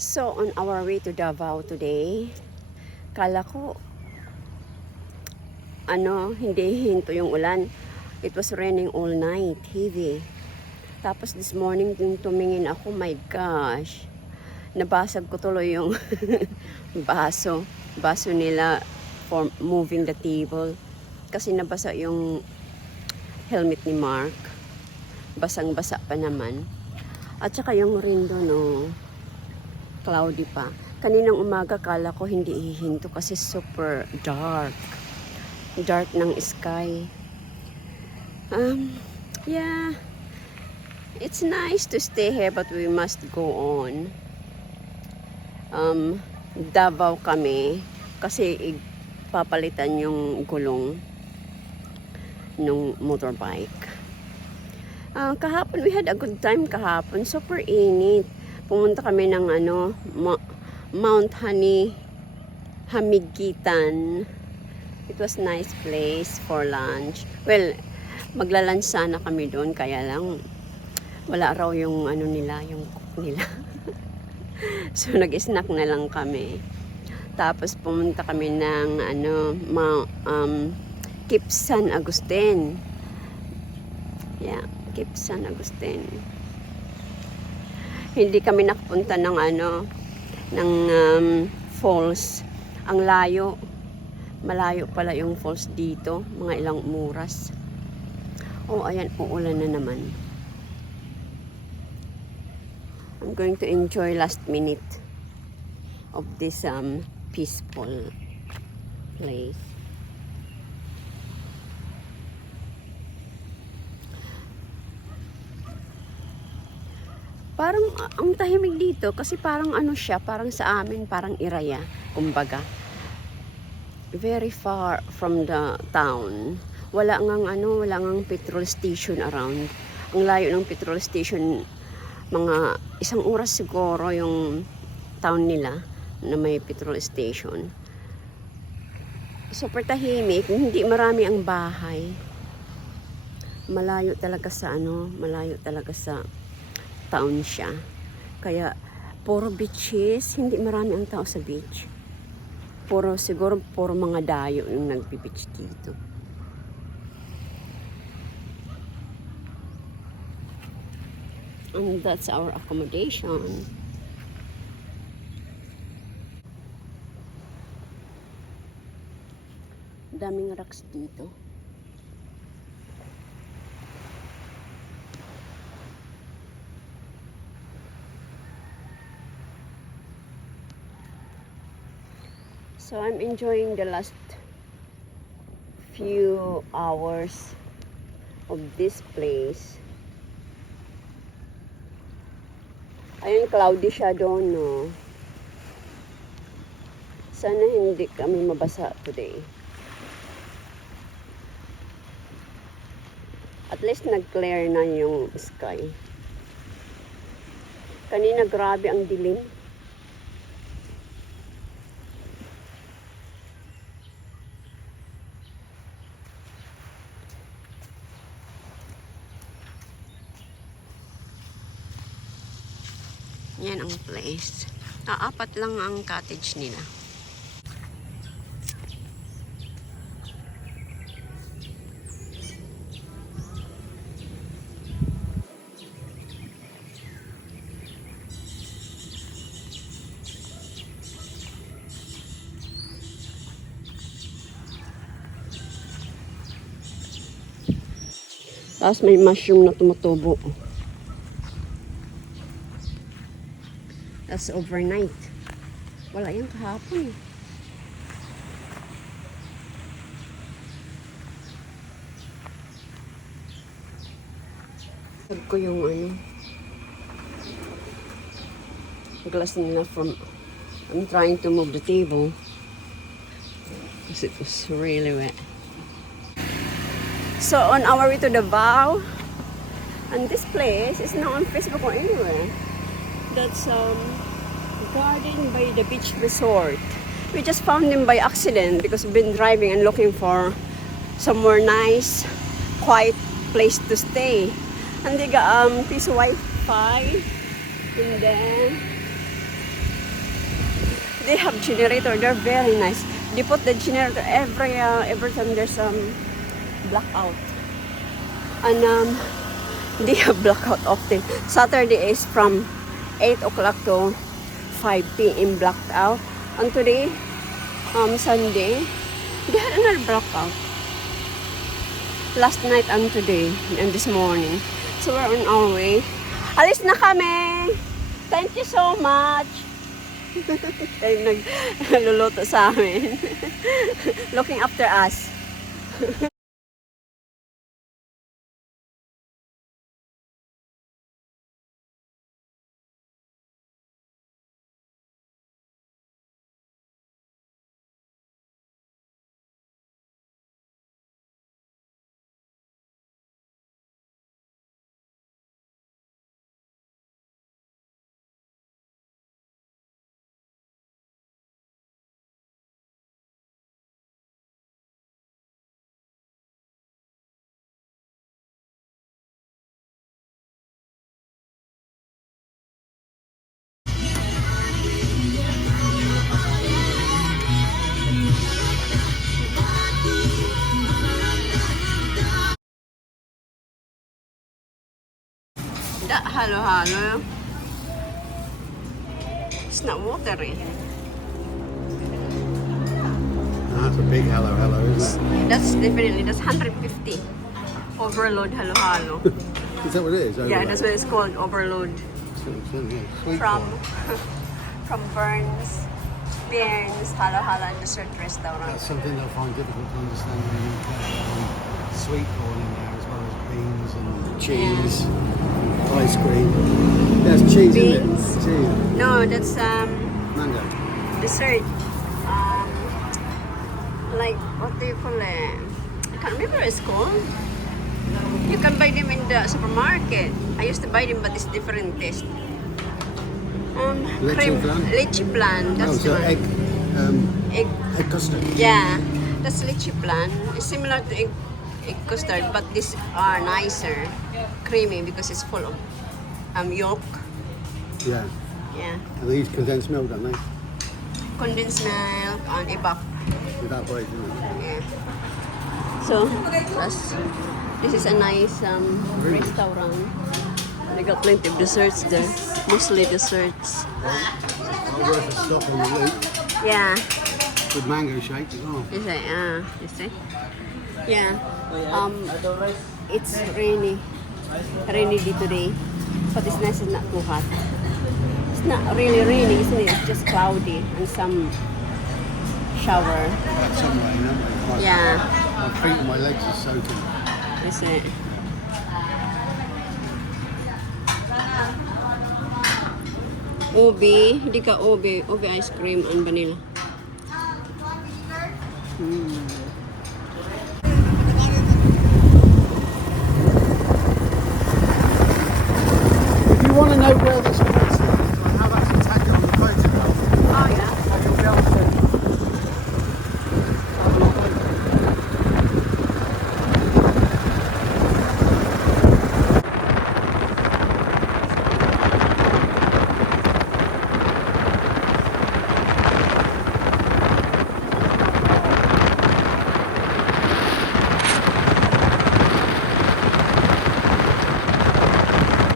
So, on our way to Davao today, kala ko, hindi hinto yung ulan. It was raining all night, heavy. Tapos this morning, yung tumingin ako, my gosh, nabasag ko tuloy yung baso nila for moving the table. Kasi nabasa yung helmet ni Mark. Basang-basa pa naman. At saka yung rain doon, cloudy pa. Kaninang umaga kala ko hindi hihinto kasi super dark. Dark ng sky. Yeah. It's nice to stay here but we must go on. Davao kami kasi papalitan yung gulong nung motorbike. Kahapon we had a good time kahapon. Super init. Pumunta kami ng Mount Hamigitan. It was nice place for lunch. Well, magla-lunch sana kami doon kaya lang wala raw yung yung cook nila. So nag-snack na lang kami. Tapos pumunta kami ng Cape San Agustin. Yeah, Cape San Agustin. Hindi kami nakapunta ng falls. Ang layo. Malayo pala yung falls dito. Mga ilang oras. Oh, ayan, uulan na naman. I'm going to enjoy last minute of this peaceful place. Parang ang tahimik dito kasi parang siya, parang sa amin, parang Iraya, kumbaga. Very far from the town. Wala ngang petrol station around. Ang layo ng petrol station, mga 1 oras siguro yung town nila na may petrol station. Super tahimik, hindi marami ang bahay. Malayo talaga sa town siya. Kaya puro beaches, hindi marami ang tao sa beach. Siguro mga dayo yung nagbi-beach dito. And that's our accommodation. Daming rocks dito. So I'm enjoying the last few hours of this place. Ayun, cloudy siya doon, no? Sana hindi kami mabasa today. At least nag-clear na yung sky. Kanina grabe ang dilim. Yan ang place. 4 lang ang cottage nila. Tapos may mushroom na tumutubo. That's overnight. Wala yan kahapon. Sabi ko yung glass nila from... I'm trying to move the table because it was really wet. So on our way to Davao, and this place is not on Facebook or anywhere. That's Garden by the Beach Resort. We just found them by accident because we've been driving and looking for somewhere nice, quiet place to stay. And they got piece of Wi-Fi, and then they have generator. They're very nice. They put the generator every time there's blackout. And they have blackout often. Saturday is from 8 o'clock to 5 p.m. blacked out. And today, Sunday, they had another blackout. Last night and today, and this morning. So we're on our way. Alis na kami! Thank you so much! Tayo nagluluto sa amin. Looking after us. That halo-halo. It's not watery. That's a big hello, isn't it? That's 150. Overload halo-halo. Is that what it is? Yeah, that's what it's called, overload. Sweet From corn. from Burns halo-halo and dessert restaurant. That's something I find difficult to understand in the UK. Sweet corn in there as well as beans and cheese, ice cream. There's cheese in Beans? it. Cheese. No, that's Mango. dessert. Like, what do you call it? I can't remember what it's called. You can buy them in the supermarket. I used to buy them, but it's different taste. Leche flan? Leche flan. Oh, That's so the one. egg Egg. custard. Yeah, that's leche flan. It's similar to egg custard, but these are nicer, creamy because it's full of yolk. Yeah. Yeah, And they use condensed milk, don't they? condensed milk and Evaporated milk. yeah. So this is a nice restaurant. They got plenty of desserts there, mostly desserts. Well worth a stop on the loop. Yeah, With mango shake as well. you see. Yeah. It's rainy day today, but it's nice. It's not too hot. It's not really raining, isn't it? It's just cloudy and some shower. Got some rain, haven't we? Yeah, My feet and my legs are soaking. is it? Ube, hindi ka ube ice cream and vanilla. If you want to know where this